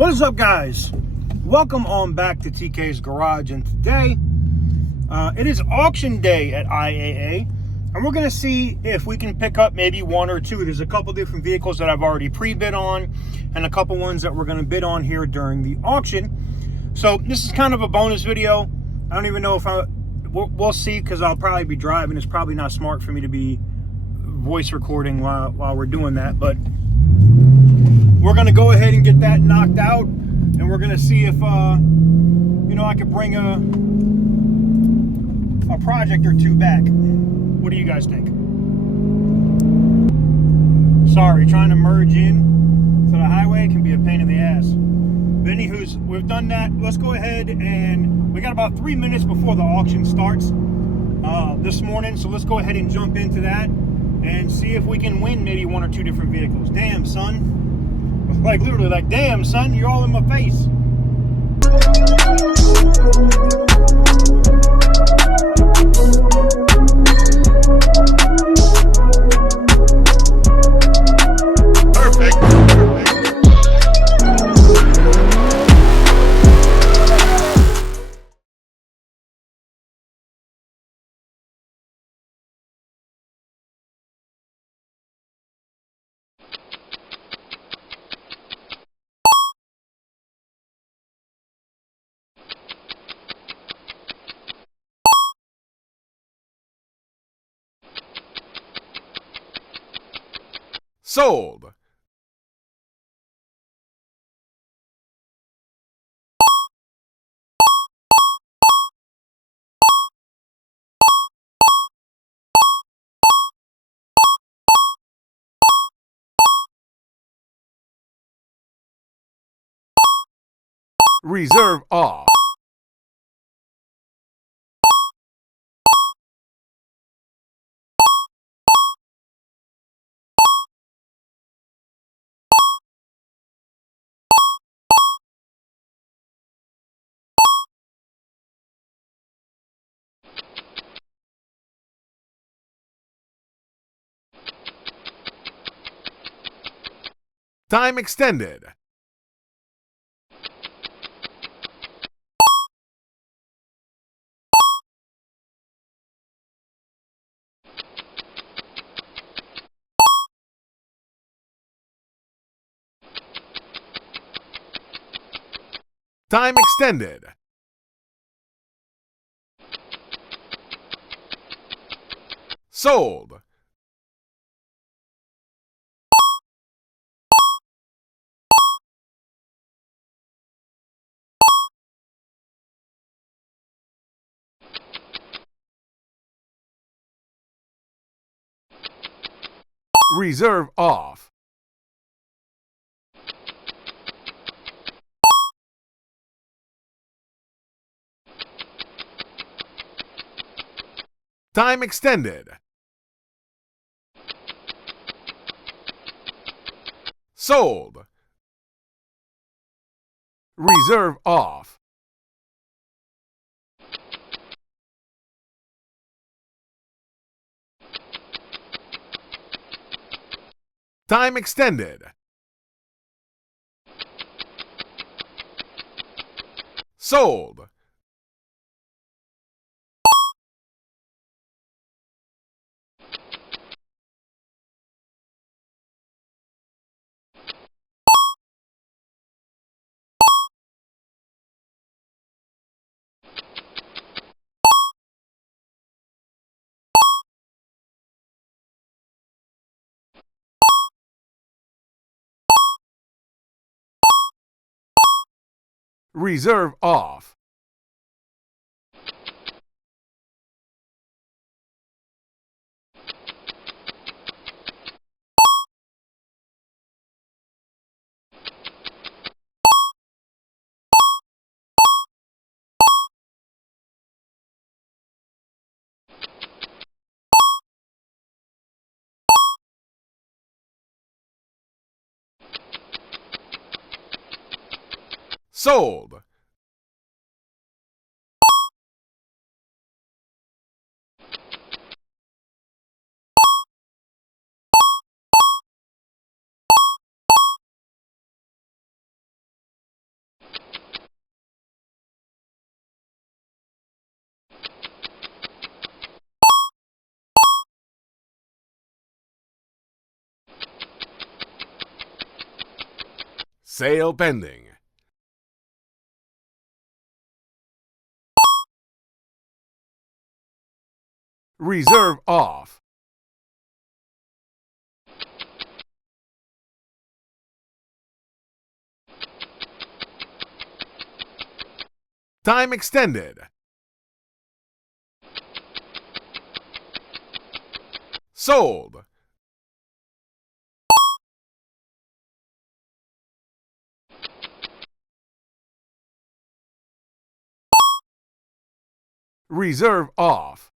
What is up, guys? Welcome on back to TK's Garage, and today it is auction day at IAA, and we're going to see if we can pick up maybe one or two. There's a couple different vehicles that I've already pre-bid on and a couple ones that we're going to bid on here during the auction. So this is kind of a bonus video. I don't even know if we'll see, because I'll probably be driving. It's probably not smart for me to be voice recording while we're doing that, but we're going to go ahead and get that knocked out, and we're going to see if I could bring a project or two back. What do you guys think? Sorry, trying to merge in to the highway can be a pain in the ass. But anywho's, we've done that. Let's go ahead, and we got about 3 minutes before the auction starts this morning, so let's go ahead and jump into that and see if we can win maybe one or two different vehicles. Damn, son. Like, literally, like, damn, son, you're all in my face. Sold. Reserve off. Time extended. Time extended. Sold. Reserve off. Time extended. Sold. Reserve off. Time extended. Sold. Reserve off. Sold. Sale pending. Reserve off. Time extended. Sold. Reserve off.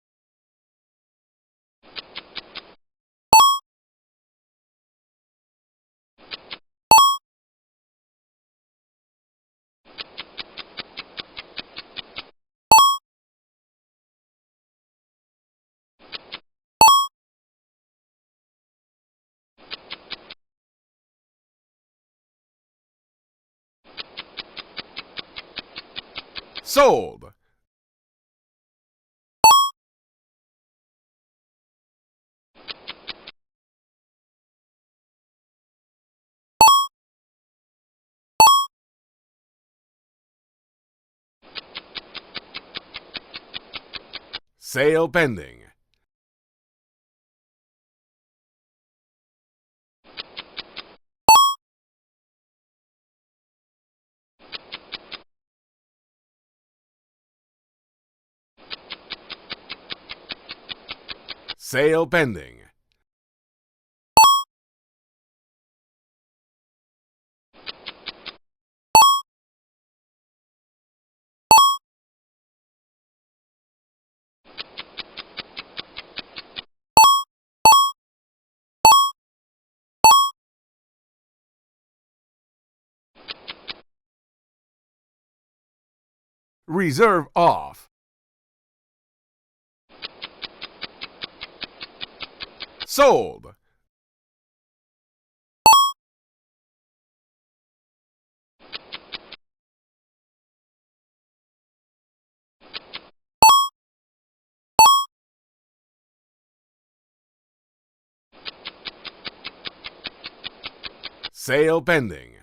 Sold. Sale pending. Sale pending. Reserve off. Sold. Sale pending.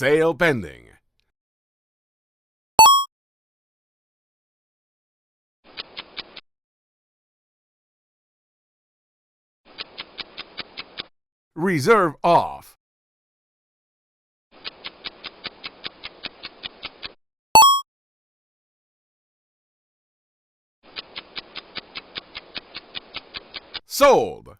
Sale pending. Reserve off. Sold.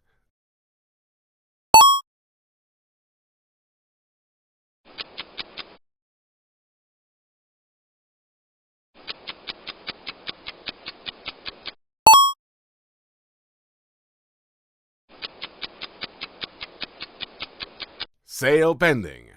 Sale pending.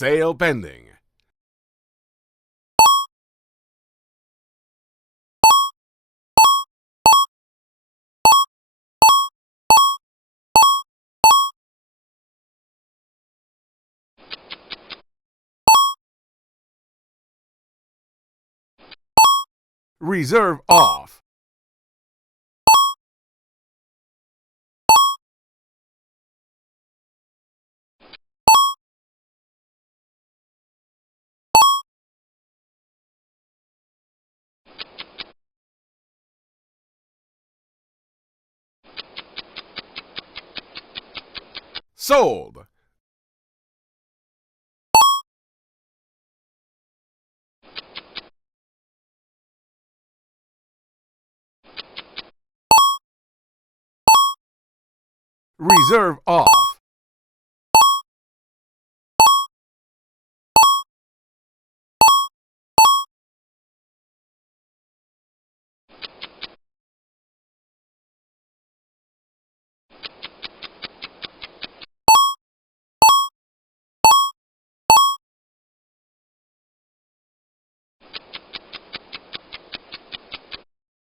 Sale pending. Reserve off. Sold. Reserve off.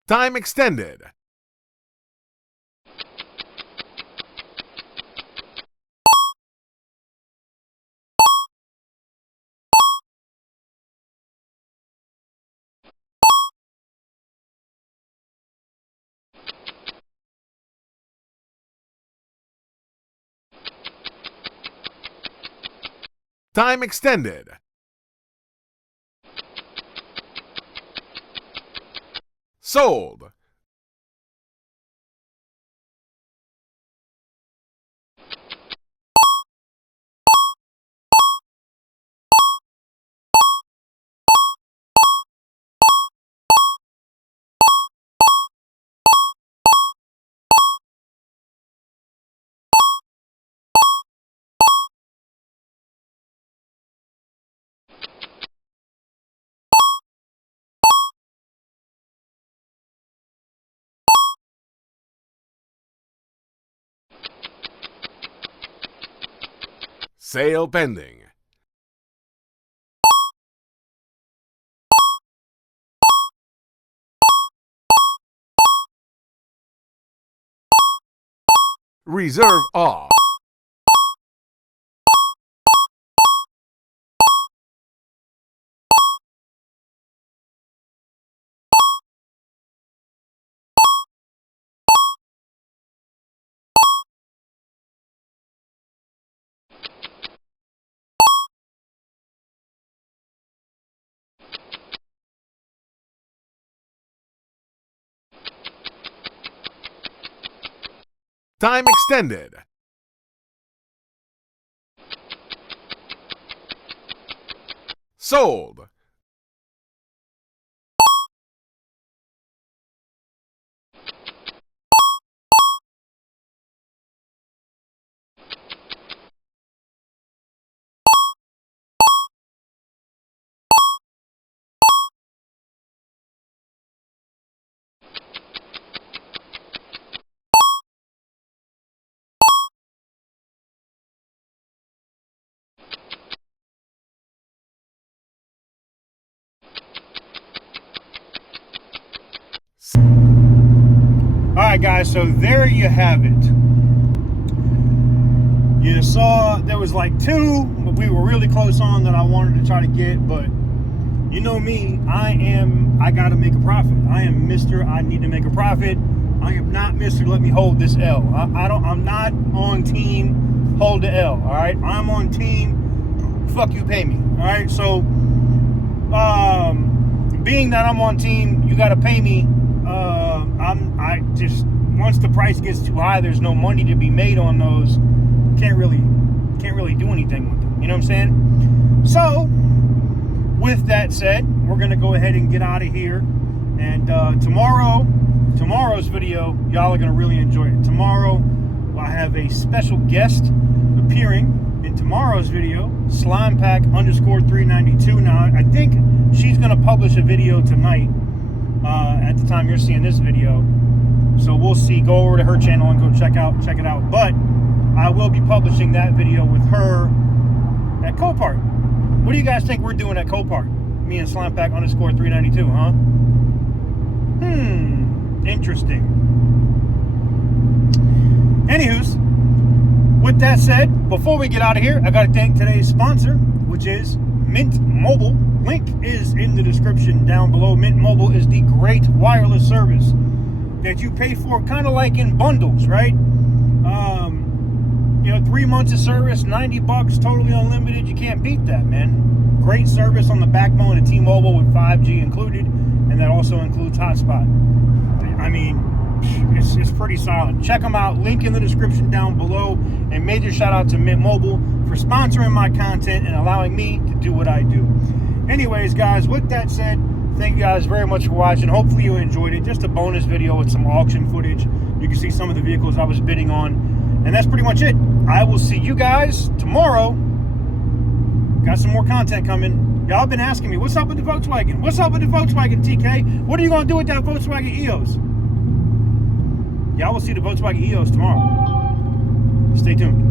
Time extended. Time extended. Sold. Sale pending. Reserve off. Time extended. Sold. Alright guys, so there you have it. You saw there was like two we were really close on that I wanted to try to get, but you know me, I gotta make a profit. I am Mr. I need to make a profit. I am not Mr. Let me hold this L. I'm not on team hold the L, alright? I'm on team fuck you, pay me. Alright, so being that I'm on team you gotta pay me, I just, once the price gets too high, there's no money to be made on those. Can't really do anything with them. You know what I'm saying? So, with that said, we're gonna go ahead and get out of here. And tomorrow's video, y'all are gonna really enjoy it. Tomorrow, I have a special guest appearing in tomorrow's video, SlimePack_392. Now, I think she's gonna publish a video tonight. At the time you're seeing this video, so we'll see. Go over to her channel and go check it out. But I will be publishing that video with her at COPART. What do you guys think we're doing at COPART? Me and SlimePack_392, huh? Interesting. Anywho's, with that said, before we get out of here, I gotta thank today's sponsor, which is Mint Mobile. Link is in the description down below. Mint Mobile is the great wireless service that you pay for kind of like in bundles, right? 3 months of service, $90, totally unlimited. You can't beat that, man. Great service on the backbone of T-Mobile with 5G included, and that also includes hotspot. I mean, it's pretty solid. Check them out. Link in the description down below. And major shout out to Mint Mobile for sponsoring my content and allowing me to do what I do. Anyways, guys, with that said, thank you guys very much for watching. Hopefully you enjoyed it. Just a bonus video with some auction footage. You can see some of the vehicles I was bidding on. And that's pretty much it. I will see you guys tomorrow. Got some more content coming. Y'all been asking me, what's up with the Volkswagen? What's up with the Volkswagen, TK? What are you going to do with that Volkswagen EOS? Y'all will see the Volkswagen EOS tomorrow. Stay tuned.